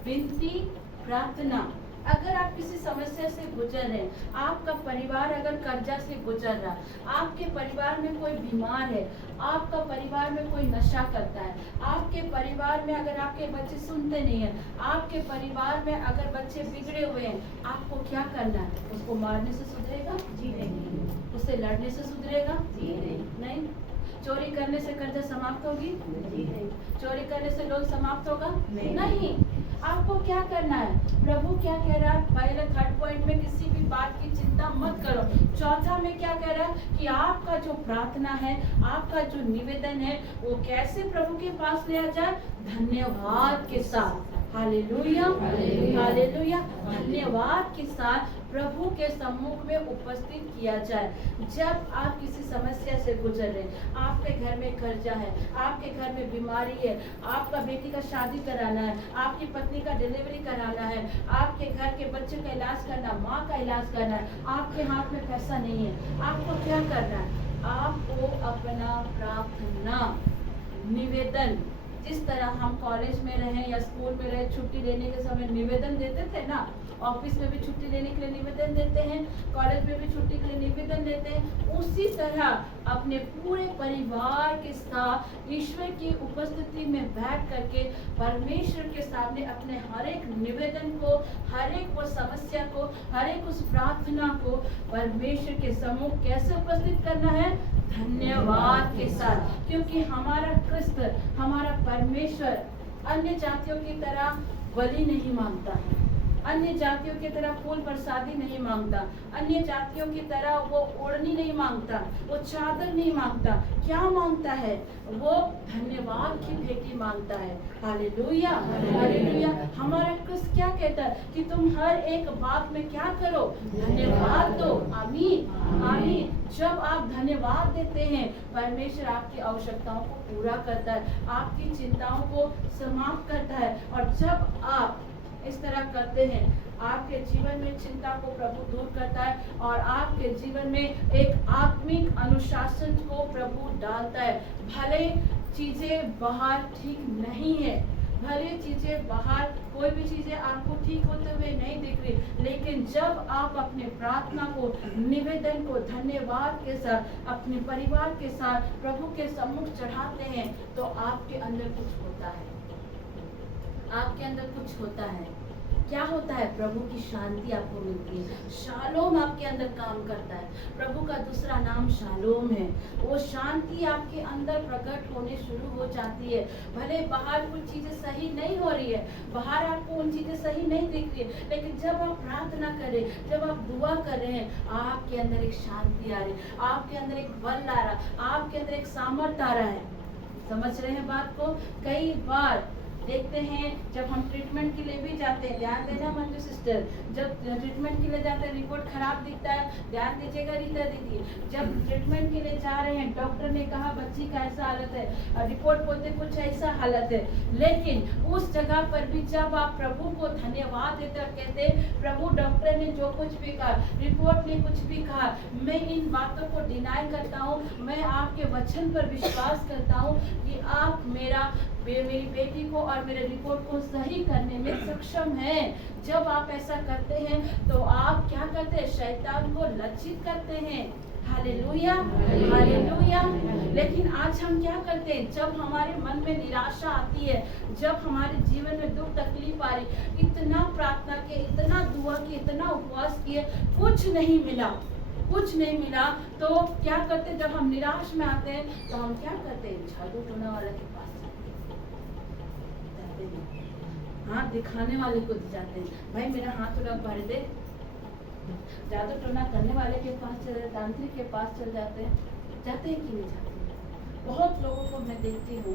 विनती, प्रार्थना, अगर आप किसी समस्या से गुजर रहे हैं, आपका परिवार अगर कर्जा से गुजर रहा, आपके परिवार में कोई बीमार है, आपका परिवार में कोई नशा करता है, आपके परिवार में अगर आपके बच्चे सुनते नहीं हैं, आपके परिवार में अगर बच्चे बिगड़े हुए हैं, आपको क्या करना है? उसको मारने से सुधरेगा? जी नहीं। उससे लड़ने से सुधरेगा? जी नहीं। चोरी करने से कर्जा समाप्त होगी? जी नहीं। चोरी करने से लोन समाप्त होगा? नहीं। आपको क्या करना है? प्रभु क्या कह रहा है? पहले 3rd पॉइंट में किसी भी बात की चिंता मत करो। चौथा में क्या कह रहा है कि आपका जो प्रार्थना है, आपका जो निवेदन है, वो कैसे प्रभु के पास लिया जाए? धन्यवाद के साथ। Hallelujah, hallelujah. धन्यवाद के साथ प्रभु के सम्मुख में उपस्थित किया जाए। जब आप किसी समस्या से गुजर रहे, आपके घर में कर्जा है, आपके घर में बीमारी है, आपका बेटी का शादी कराना है, आपकी पत्नी का डिलीवरी कराना है, आपके घर के बच्चे का इलाज करना, माँ का इलाज करना है, आपके हाथ में पैसा नहीं है, आपको क्या करना है? आपको अपना प्रार्थना निवेदन, जिस तरह हम कॉलेज में रहे या स्कूल में रहे, छुट्टी लेने के समय निवेदन देते थे ना, ऑफिस में भी छुट्टी लेने के लिए निवेदन देते हैं, कॉलेज में भी छुट्टी के लिए निवेदन देते हैं, उसी तरह अपने पूरे परिवार के साथ ईश्वर की उपस्थिति में बैठ करके परमेश्वर के सामने अपने हर एक निवेदन को, हर एक वो समस्या को, हर एक उस प्रार्थना को परमेश्वर के सम्मुख कैसे उपस्थित करना है? धन्यवाद के साथ। क्योंकि हमारा क्रिस्त, हमारा परमेश्वर अन्य जातियों की तरह बलि नहीं मांगता है, अन्य जातियों की तरह फूल प्रसादी नहीं मांगता, अन्य जातियों की तरह वो ओढ़नी नहीं मांगता, वो चादर नहीं मांगता। क्या मांगता है? वो धन्यवाद की भेंट मांगता है। Hallelujah, hallelujah. हमारा क्रिस्त क्या कहता है कि तुम हर एक बात में क्या करो? धन्यवाद दो। आमीन, आमीन। जब आप धन्यवाद देते हैं, परमेश्वर आपकी आवश्यकताओं को पूरा करता है, आपकी चिंताओं को समाप्त करता है। और जब आप इस तरह करते हैं, आपके जीवन में चिंता को प्रभु दूर करता है और आपके जीवन में एक आत्मिक अनुशासन को प्रभु डालता है। भले चीजें बाहर ठीक नहीं है, भले चीजें बाहर कोई भी चीजें आपको ठीक होते हुए नहीं दिख रही, लेकिन जब आप अपने प्रार्थना को, निवेदन को धन्यवाद के साथ अपने परिवार के साथ प्रभु के सम्मुख चढ़ाते हैं, तो आपके अंदर कुछ होता है, आपके अंदर कुछ होता है। क्या होता है? प्रभु की शांति आपको मिलती है। शालोम आपके अंदर काम करता है। प्रभु का दूसरा नाम शालोम है। वो शांति आपके अंदर प्रकट होने शुरू हो जाती है। भले बाहर कुछ चीजें सही नहीं हो रही है, बाहर आपको उन चीजें सही नहीं दिख रही है, लेकिन जब आप प्रार्थना कर रहे, जब आप दुआ कर रहे हैं, आपके अंदर एक शांति आ रही, आपके अंदर एक बल आ रहा, आपके अंदर एक सामर्थ्य आ रहा है। समझ रहे हैं बात को? कई बार देखते हैं जब हम ट्रीटमेंट के लिए भी जाते हैं, ध्यान देना मंजू सिस्टर, जब ट्रीटमेंट के लिए जाते हैं रिपोर्ट खराब दिखता है, ध्यान दीजिएगा रीता दीदी, जब ट्रीटमेंट के लिए जा रहे हैं, डॉक्टर ने कहा बच्ची का ऐसा हालत है, रिपोर्ट बोलते कुछ ऐसा हालत है, लेकिन उस जगह पर भी जब आप प्रभु को धन्यवाद देते और कहते प्रभु डॉक्टर ने जो कुछ भी कहा, रिपोर्ट ने कुछ भी कहा, मैं इन बातों को डिनाई करता हूँ, मैं आपके वचन पर विश्वास करता हूँ कि आप मेरी बेटी को और मेरे रिपोर्ट को सही करने में सक्षम है। जब आप ऐसा करते हैं तो आप क्या करते हैं? शैतान को लज्जित करते हैं। Hallelujah, hallelujah. लेकिन आज हम क्या करते हैं? जब हमारे मन में निराशा आती है, जब हमारे जीवन में दुख तकलीफ आ रही, इतना प्रार्थना किए, इतना दुआ किए, इतना उपवास किए, कुछ नहीं मिला, कुछ नहीं मिला, तो क्या करते? जब हम निराश में आते हैं तो हम क्या करते हैं? झाड़ू टोना वाले के पास हाथ दिखाने वाले को जाते हैं, भाई मेरा हाथ थोड़ा भर दे। जादू टोना करने वाले के पास चले, तांत्रिक के पास चल जाते हैं कि नहीं जाते? बहुत लोगों को मैं देखती हूँ,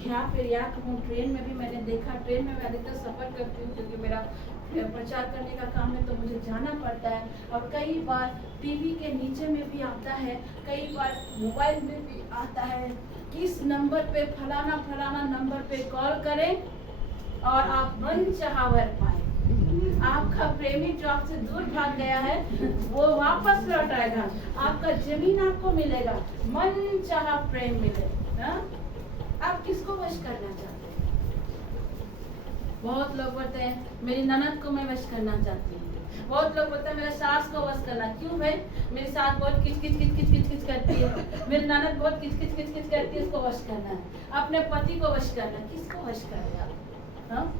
यहाँ पे या कहूँ ट्रेन में भी मैंने देखा, ट्रेन में मैं अधिकतर सफ़र करती हूँ क्योंकि मेरा प्रचार करने का काम है तो मुझे जाना पड़ता है, और कई बार टीवी के नीचे में भी आता है, कई बार मोबाइल में भी आता है, किस नंबर पे फलाना फलाना नंबर पे कॉल करें और आप मन चाहा वर पाए। आपका प्रेमी जो आपसे दूर भाग गया है वो वापस लौट आएगा, आपका जमीन आपको मिलेगा, मन चाहा प्रेम मिले। हा? आप किसको वश करना चाहते हैं? बहुत लोग बोलते हैं मेरी ननद को मैं वश करना चाहती हूँ, बहुत लोग बोलते हैं मेरे सास को वश करना। क्यों भाई? मेरी सास बहुत किच किच किच किच किच किच करती है, मेरी ननद बहुत किच किच किच किच करती है, उसको वश करना है। अपने पति को वश करना है, किसको वश कर रहे आप?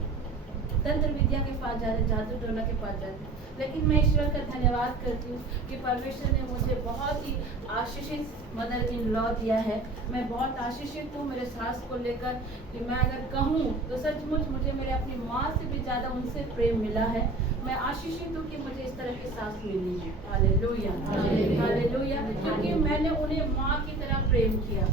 तंत्र विद्या के पास जा रहे, जादू टोना के पास जा रहे, लेकिन मैं ईश्वर का धन्यवाद करती हूँ कि परमेश्वर ने मुझे बहुत ही आशीषित मदर इन लॉ दिया है। मैं बहुत आशीषित हूँ मेरे सास को लेकर कि मैं अगर कहूँ तो सचमुच मुझे मेरे अपनी माँ से भी ज़्यादा उनसे प्रेम मिला है। मैं आशीषित हूँ कि मुझे इस तरह की सास मिली है। Hallelujah, hallelujah. क्योंकि मैंने उन्हें माँ की तरह प्रेम किया।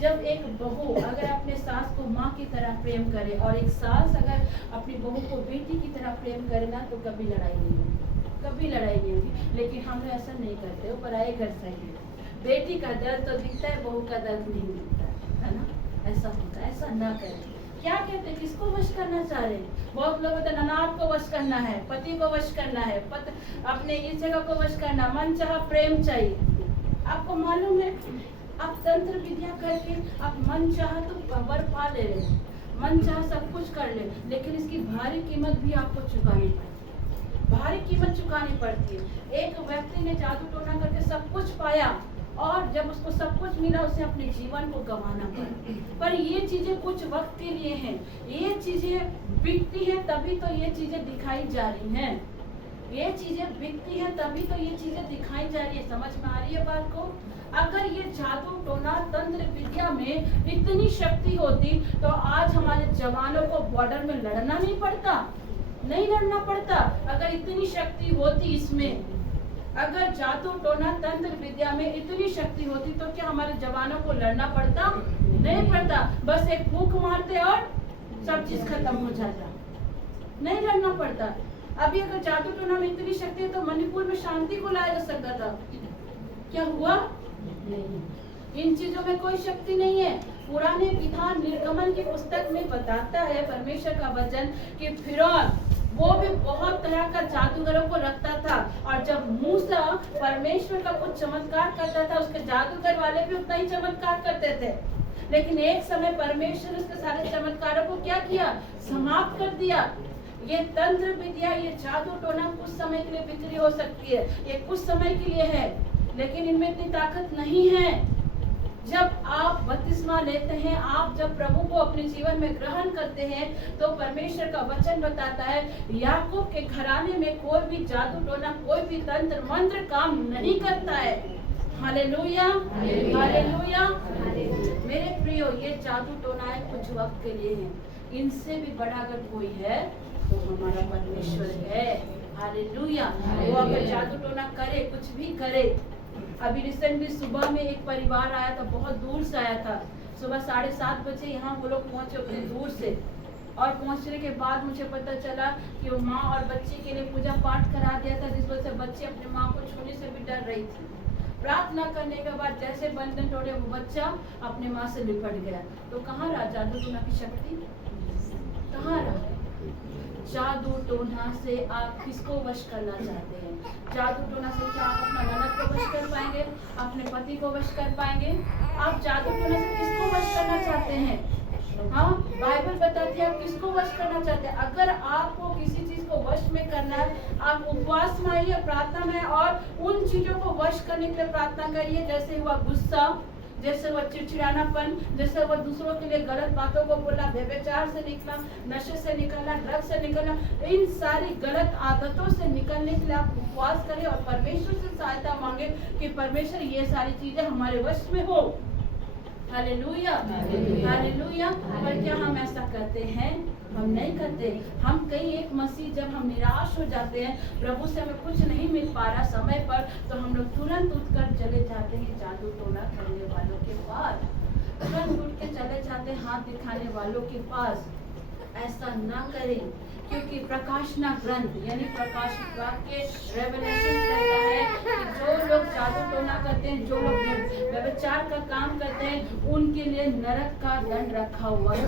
जब एक बहू अगर अपने सास को माँ की तरह प्रेम करे और एक सास अगर अपनी बहू को बेटी की तरह प्रेम करे ना, तो कभी लड़ाई नहीं होगी, कभी लड़ाई नहीं होगी। लेकिन हम लोग ऐसा नहीं करते, वो पराए घर से है। बेटी का दर्द तो दिखता है, बहू का दर्द नहीं दिखता है ना, ऐसा होता है। ऐसा ना करें। क्या कहते हैं, किसको वश करना चाह रहे हैं? बहुत लोग होते हैं ननाद को वश करना है, पति को वश करना है, अपने इस जगह को वश करना, मन चाहा प्रेम चाहिए। आपको मालूम है, आप तंत्र विद्या करके आप मन चाहा तो वर पा ले रहे हैं, मन चाहा सब कुछ कर ले, लेकिन इसकी भारी कीमत भी आपको चुकानी पड़ती है, भारी कीमत चुकानी पड़ती है। एक व्यक्ति ने जादू टोना करके सब कुछ पाया और जब उसको सब कुछ मिला उसे अपने जीवन को गंवाना पड़ा। पर ये चीजें कुछ वक्त के लिए हैं, ये चीजें बिकती हैं तभी तो ये चीजें दिखाई जा रही हैं, ये चीजें बिकती हैं तभी तो ये चीजें दिखाई जा रही है। समझ में आ रही है बात को? अगर ये जादू टोना तंत्र विद्या में इतनी शक्ति होती तो आज हमारे जवानों को बॉर्डर में लड़ना नहीं पड़ता, नहीं लड़ना पड़ता। अगर इतनी शक्ति होती इसमें, अगर जादू टोना तंत्र विद्या में इतनी शक्ति होती तो क्या हमारे जवानों को लड़ना पड़ता? नहीं पड़ता। बस एक फूंक मारते और सब चीज खत्म हो जाता, नहीं लड़ना पड़ता। अभी अगर जादू टोना में इतनी शक्ति है तो मणिपुर में शांति को लाया जा सकता था, क्या हुआ? नहीं। इन चीजों में कोई शक्ति नहीं है। पुराने विधान निर्गमन की पुस्तक में बताता है परमेश्वर का वचन कि फिरौन वो भी बहुत तरह का जादूगरों को रखता था, और जब मूसा परमेश्वर का कुछ चमत्कार करता था उसके जादूगर वाले भी उतना ही चमत्कार करते थे। लेकिन एक समय परमेश्वर उसके सारे चमत्कारों को क्या किया? समाप्त कर दिया। ये तंत्र विद्या, ये जादू टोना कुछ समय के लिए बिक्री हो सकती है, ये कुछ समय के लिए है, लेकिन इनमें इतनी ताकत नहीं है। जब आप बपतिस्मा लेते हैं, आप जब प्रभु को अपने जीवन में ग्रहण करते हैं, तो परमेश्वर का वचन बताता है याकूब के घराने में कोई भी जादू टोना, कोई भी तंत्र मंत्र काम नहीं करता है। Hallelujah, hallelujah. मेरे प्रियो, ये जादू टोना कुछ वक्त के लिए है, इनसे भी बड़ा अगर कोई है तो हमारा परमेश्वर है। हालेलुया। वो अगर जादू टोना करे, कुछ भी करे। अभी रिसेंटली सुबह में एक परिवार आया था, बहुत दूर से आया था। सुबह 7:30 बजे यहाँ वो लोग पहुंचे उतने दूर से, और पहुंचने के बाद मुझे पता चला कि वो माँ और बच्चे के लिए पूजा पाठ करा दिया था, जिस वजह से बच्चे अपनी माँ को छूने से भी डर रही थी। प्रार्थना करने के बाद जैसे बंधन तोड़े वो बच्चा अपने माँ से लिपट गया। तो कहाँ रहा जादू टोना की शक्ति? कहाँ रहा? जादू टोना से आप किसको वश करना चाहते हैं? जादू टोना से क्या आप अपना ननद को वश कर पाएंगे? अपने पति को वश कर पाएंगे? आप जादू टोना से किसको वश करना चाहते हैं? हाँ, बाइबल बताती है आप किसको वश करना चाहते हैं। अगर आपको किसी चीज को वश में करना है, आप उपवास में आइए, प्रार्थना में, और उन चीजों को वश करने के लिए प्रार्थना करिए। जैसे हुआ गुस्सा, जैसे वह चिड़चिड़ानापन, जैसे वह दूसरों के लिए गलत बातों को बोला, व्यभिचार से निकला, नशे से निकलना, ड्रग्स से निकलना, इन सारी गलत आदतों से निकलने के लिए आप उपवास करें और परमेश्वर से सहायता मांगे कि परमेश्वर ये सारी चीजें हमारे वश में हो। Hallelujah, hallelujah. पर क्या हम ऐसा करते हैं? हम नहीं करते। हम कई एक मसीह जब हम निराश हो जाते हैं, प्रभु से हमें कुछ नहीं मिल पा रहा समय पर, तो हम लोग तुरंत उठकर चले जाते हैं जादू टोना करने वालों के पास, तुरंत उठ के चले जाते हैं हाथ दिखाने वालों के पास। ऐसा ना करें, क्योंकि प्रकाशना ग्रंथ यानी प्रकाश वाक्य रेवलेशन कहता है कि जो लोग जादू टोना करते हैं, जो लोग व्यभिचार का काम करते हैं, उनके लिए नरक का दंड रखा हुआ है।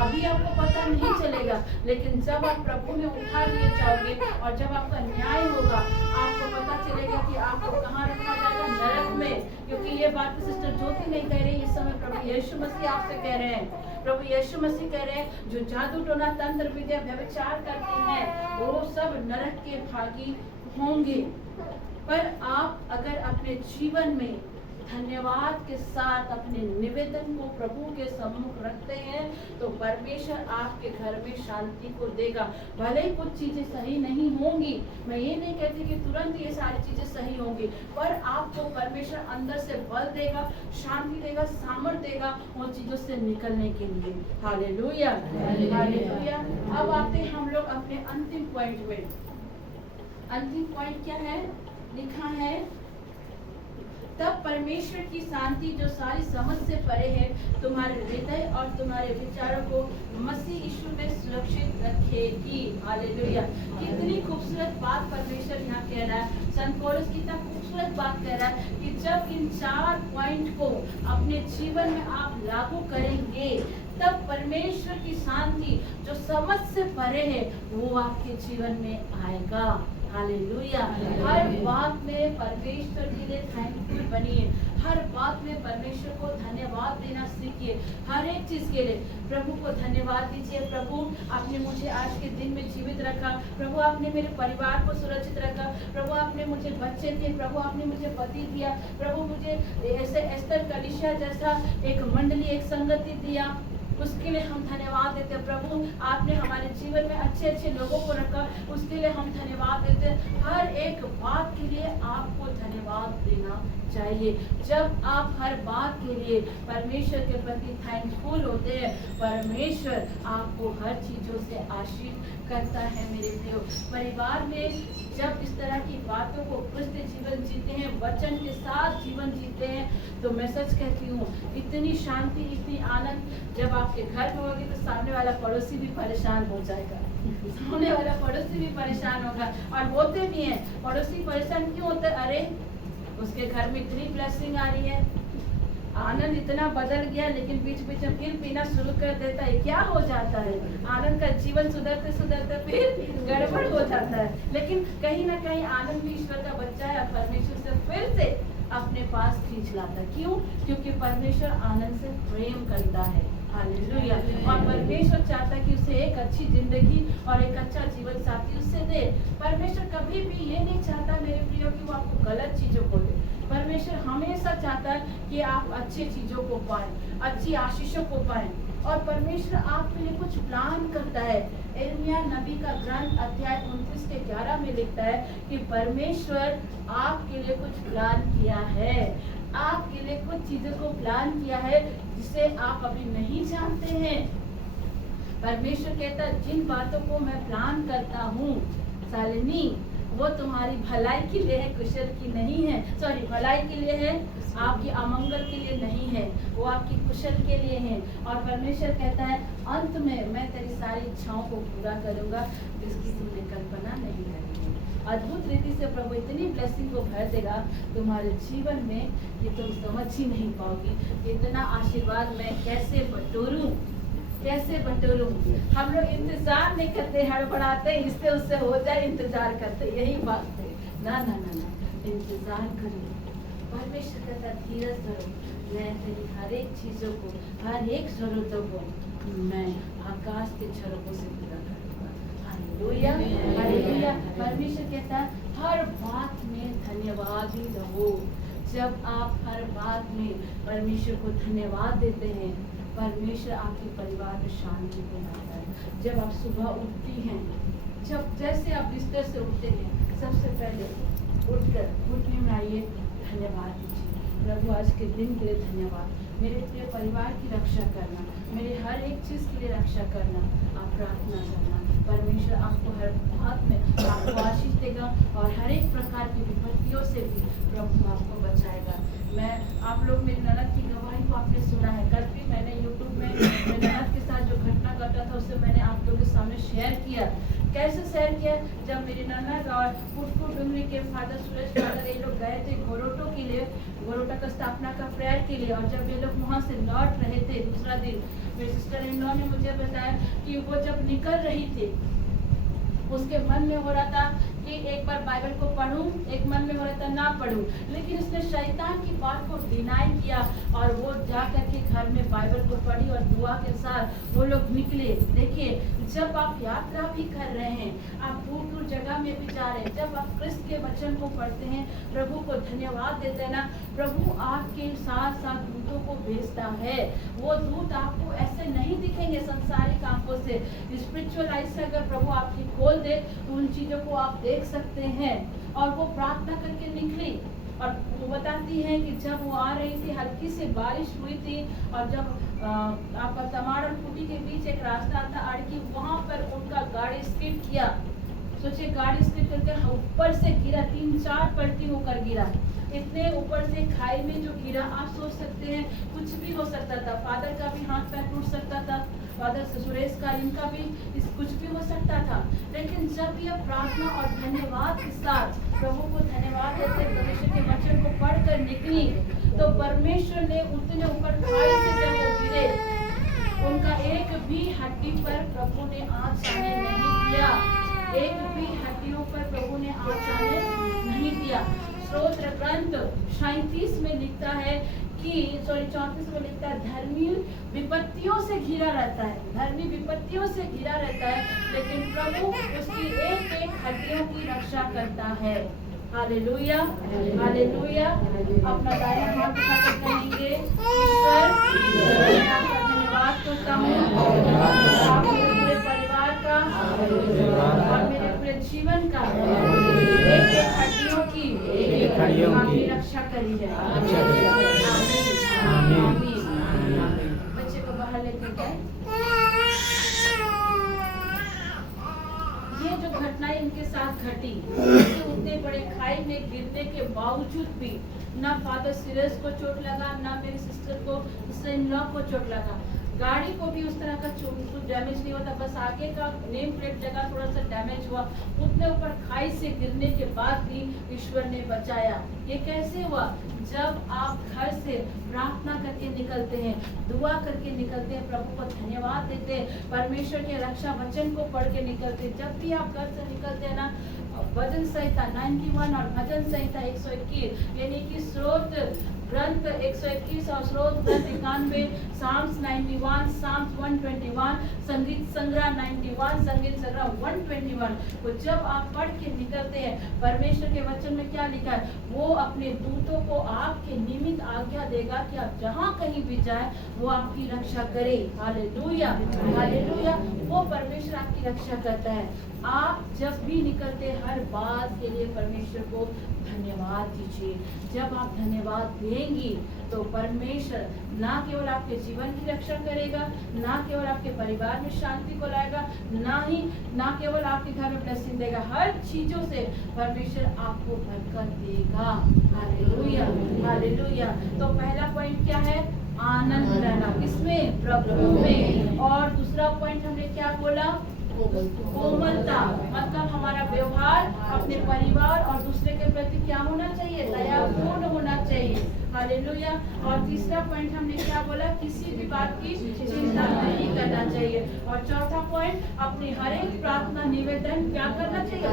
अभी आपको पता नहीं चलेगा, लेकिन जब आप प्रभु में उठा लिए जाओगे और जब आपका न्याय होगा, आपको पता चलेगा कि आपको कहाँ रखा जाएगा, नरक में। क्योंकि ये बात सिस्टर ज्योति नहीं कह रही, इस समय प्रभु यीशु मसीह आपसे कह रहे हैं। प्रभु यीशु मसीह कह रहे हैं जो जादू टोना तंत्र विद्या व्यभिचार करते हैं वो सब नरक के भागी होंगे। पर आप अगर अपने जीवन में धन्यवाद के साथ अपने निवेदन को प्रभु के सम्मुख रखते हैं तो परमेश्वर आपके घर में शांति को देगा। भले ही कुछ चीजें सही नहीं होंगी, मैं ये नहीं कहती कि तुरंत ये सारी चीजें सही होंगी, पर आपको परमेश्वर अंदर से बल देगा, शांति देगा, सामर्थ देगा उन चीजों से निकलने के लिए। Hallelujah, hallelujah. अब आते हैं हम लोग अपने अंतिम पॉइंट में। अंतिम पॉइंट क्या है? लिखा है तब परमेश्वर की शांति जो सारी समझ से परे है तुम्हारे हृदय और तुम्हारे विचारों को मसीह यीशु में सुरक्षित रखेगी। हालेलुया। कितनी खूबसूरत बात परमेश्वर यहाँ कह रहा है। संत पौलुस कितना खूबसूरत बात कह रहा है कि जब इन 4 पॉइंट को अपने जीवन में आप लागू करेंगे तब परमेश्वर की शांति जो समझ से परे है वो आपके जीवन में आएगा। हालेलुया। हर बात में परमेश्वर के लिए थैंकफुल बनिए। हर बात में परमेश्वर को धन्यवाद देना सीखिए। हर एक चीज के लिए प्रभु को धन्यवाद दीजिए। प्रभु आपने मुझे आज के दिन में जीवित रखा। प्रभु आपने मेरे परिवार को सुरक्षित रखा। प्रभु आपने मुझे बच्चे दिए। प्रभु आपने मुझे पति दिया। प्रभु मुझे ऐसे एस्तर कलीसिया जैसा एक मंडली, एक संगति दिया, उसके लिए हम धन्यवाद देते हैं। प्रभु आपने हमारे जीवन में अच्छे अच्छे लोगों को रखा, उसके लिए हम धन्यवाद देते हैं। हर एक बात के लिए आपको धन्यवाद देना चाहिए। जब आप हर बात के लिए परमेश्वर के प्रति थैंकफुल होते हैं, परमेश्वर आपको हर चीजों से आशीष करता है। मेरे प्रियो, परिवार में जब इस तरह की बातों को क्रिस्त जीवन जीते हैं, वचन के साथ जीवन जीते हैं, तो मैं सच कहती हूँ इतनी शांति, इतनी आनंद जब आपके घर में होगी तो सामने वाला पड़ोसी भी परेशान हो जाएगा। सामने वाला पड़ोसी भी परेशान होगा। और होते भी हैं पड़ोसी परेशान। क्यों होते? अरे उसके घर में इतनी ब्लेसिंग आ रही है, आनंद इतना बदल गया, लेकिन बीच बीच में फिर पीना शुरू कर देता है। क्या हो जाता है? आनंद का जीवन सुधरते सुधरते फिर गड़बड़ हो जाता है। लेकिन कहीं ना कहीं आनंद भी ईश्वर का बच्चा है, परमेश्वर से फिर से अपने पास खींच लाता है। क्यों? क्योंकि परमेश्वर आनंद से प्रेम करता है। हालेलुया। और परमेश्वर चाहता है कि उसे एक अच्छी जिंदगी और एक अच्छा जीवन साथी उससे दे। परमेश्वर कभी भी ये नहीं चाहता मेरे प्रियो कि वो आपको गलत चीजों को दे। परमेश्वर हमेशा चाहता है कि आप अच्छी चीजों को पाएं, अच्छी आशीषों को पाएं। और परमेश्वर आपके लिए कुछ प्लान करता है। यिर्मयाह नबी का ग्रंथ अध्याय 29 के 11 में लिखता है कि परमेश्वर आपके लिए कुछ प्लान किया है। आपके लिए कुछ चीजों को प्लान किया है जिसे आप अभी नहीं जानते हैं। परमेश्वर कहता है जिन बातों को मैं प्लान करता हूँ शालिनी, वो तुम्हारी भलाई के लिए है, कुशल की नहीं है। सॉरी, भलाई के लिए है, आपकी अमंगल के लिए नहीं है, वो आपकी कुशल के लिए है। और परमेश्वर कहता है अंत में मैं तेरी सारी इच्छाओं को पूरा करूंगा जिसकी तुमने कल्पना नहीं करी। अद्भुत रीति से प्रभु इतनी ब्लेसिंग को भर देगा तुम्हारे जीवन में कि तुम समझ ही नहीं पाओगी इतना आशीर्वाद मैं कैसे बटोरूं, कैसे बटोरूं। हम लोग इंतजार नहीं करते, हड़बड़ाते, इससे उससे हो जाए, इंतजार करते, यही बात है। ना ना ना ना, इंतजार करो। परमेश्वर कहता धीरज धरो, मैं तेरी हर एक चीजों को, हर एक जरूरतों को मैं आकाश के झरोकों से पूरा करूंगा। Hallelujah, hallelujah. परमेश्वर कहता हर बात में धन्यवाद ही रहो। जब आप हर बात में परमेश्वर को धन्यवाद देते हैं, परमेश्वर आपके परिवार में शांति को लाता है। जब आप सुबह उठती हैं, जब जैसे आप बिस्तर से उठते हैं, सबसे पहले उठने में आइए, धन्यवाद दीजिए। प्रभु आज के दिन के लिए धन्यवाद, मेरे प्रिय परिवार की रक्षा करना, मेरे हर एक चीज़ के लिए रक्षा करना, आप प्रार्थना करना। परमेश्वर आपको हर बात में आपको आशीष देगा और हर एक प्रकार की विपत्तियों से भी प्रभु आपको बचाएगा। मैं आप लोग मेरी ननद की गवाही को आपने सुना है। कल भी मैंने यूट्यूब में मेरी ननद के साथ जो घटना घटा था उसे मैंने आप लोगों के सामने शेयर किया। कैसे शेयर किया? जब मेरी ननद और पुटकू डुमरी के फादर सुरेश फादर ये लोग गए थे घोरोटो के लिए, घोरोटा का स्थापना का प्रेयर के लिए, और जब ये लोग वहाँ से लौट रहे थे दूसरा दिन, मेरी सिस्टर इन लॉ ने मुझे बताया कि वो जब निकल रही थी उसके मन में हो रहा था कि कि एक बार बाइबल को पढूं, एक मन में हो रहा था ना पढूं, लेकिन उसने शैतान की बात को डिनाई किया और वो जा करके घर में बाइबल को पढ़ी और दुआ के साथ वो लोग निकले। देखिए, जब आप यात्रा भी कर रहे हैं, आप दूर दूर जगह में भी जा रहे हैं, जब आप क्रिस्त के वचन को पढ़ते हैं, प्रभु को धन्यवाद देते हैं ना, प्रभु आपके साथ साथ दूतों को भेजता है। वो दूत आपको ऐसे नहीं दिखेंगे संसारिक आंखों से, स्पिरिचुअल आइज से अगर प्रभु आपकी खोल दे तो उन चीजों को आप देख सकते हैं। और वो प्रार्थना करके निकली और वो बताती है कि जब वो आ रही थी, हल्की सी बारिश हुई थी और जब आपका तमाड़ और कुटी के बीच एक रास्ता था अड़की, वहां पर उनका गाड़ी स्किड किया। सोचिए, गाड़ी स्किड करके ऊपर से गिरा, 3-4 पलटी होकर गिरा, इतने ऊपर से खाई में जो गिरा। आप सोच सकते हैं कुछ भी हो सकता था, फादर का भी हाथ पैर टूट सकता था, फादर सुरेश का, इनका भी कुछ भी हो सकता था। लेकिन जब यह प्रार्थना और धन्यवाद के साथ प्रभु को धन्यवाद देते परमेश्वर के वचन को पढ़कर निकली, तो परमेश्वर ने उतने ऊपर खाई से जब वो गिरे, उनका एक भी हड्डी पर प्रभु ने आँच आने नहीं दिया, एक भी हड्डियों पर प्रभु ने आँच आने नहीं दिया। स्तोत्र ग्रंथ 37 में लिखता है कि 34 में लिखता है, धर्मी विपत्तियों से घिरा रहता है, धर्मी विपत्तियों से घिरा रहता है, लेकिन प्रभु उसकी एक एक हड्डियों की रक्षा करता है। Hallelujah, hallelujah. अपना दाहिना हाथ उठाकर कहेंगे, ईश्वर मैं आपका धन्यवाद करता हूँ, आप मेरे पूरे परिवार का और मेरे पूरे जीवन का एक एक हड्डियों की आपकी रक्षा करी है। बच्चे को बाहर लेकर गए। ये जो घटनाएं इनके साथ घटी, उतने बड़े खाई में गिरने के बावजूद भी ना फादर सीरियस को चोट लगा, ना मेरी सिस्टर को, सिस्टर इन लॉ को चोट लगा, गाड़ी को भी उस तरह का कुछ डैमेज नहीं होता, बस आगे का नेम प्लेट जगह थोड़ा सा डैमेज हुआ। उतने ऊपर खाई से गिरने के बाद भी ईश्वर ने बचाया। ये कैसे हुआ? जब आप घर से प्रार्थना करके निकलते हैं, दुआ करके निकलते हैं, प्रभु को धन्यवाद देते हैं, परमेश्वर के रक्षा वचन को पढ़ के निकलते हैं। जब भी आप घर से निकलते हैं ना, भजन संहिता 91 और भजन संहिता 121 यानी कि स्रोत ग्रंथ 121 और स्रोत ग्रंथ 91, साम्स 91, साम्स 121, संगीत संग्रह 91, संगीत संग्रह 121 को जब आप पढ़ के निकलते हैं, परमेश्वर के वचन में क्या लिखा है? वो अपने दूतों को आपके निमित्त आज्ञा देगा कि आप जहाँ कहीं भी जाए वो आपकी रक्षा करे। Hallelujah, hallelujah. वो परमेश्वर आपकी रक्षा करता है। आप जब भी निकलते हर बात के लिए परमेश्वर को धन्यवाद दीजिए। जब आप धन्यवाद देंगी तो परमेश्वर ना केवल आपके जीवन की रक्षा करेगा, ना केवल आपके परिवार में शांति को लाएगा, ना केवल आपके घर में ब्लेसिंग देगा, हर चीजों से परमेश्वर आपको बरकत देगा। Hallelujah, hallelujah. तो पहला पॉइंट क्या है? आनंद रहना। किसमें? प्रभु में। और दूसरा पॉइंट हमने क्या बोला? कोमलता। मतलब हमारा व्यवहार अपने परिवार और दूसरे के प्रति क्या होना चाहिए? दयापूर्ण होना चाहिए। हालेलुया। और तीसरा पॉइंट हमने क्या बोला? किसी भी बात की चिंता नहीं करना चाहिए। और चौथा पॉइंट, अपनी हर एक प्रार्थना निवेदन क्या करना चाहिए?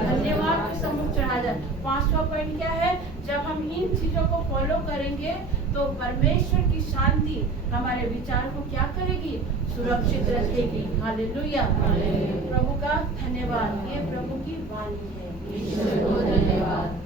धन्यवाद के सम्मुख चढ़ा जाए। पांचवा पॉइंट क्या है? जब हम इन चीजों को फॉलो करेंगे तो परमेश्वर की शांति हमारे विचार को क्या करेगी? सुरक्षित रखेगी। हालेलुया। प्रभु का धन्यवाद। ये प्रभु की वाणी है। ईश्वर को धन्यवाद।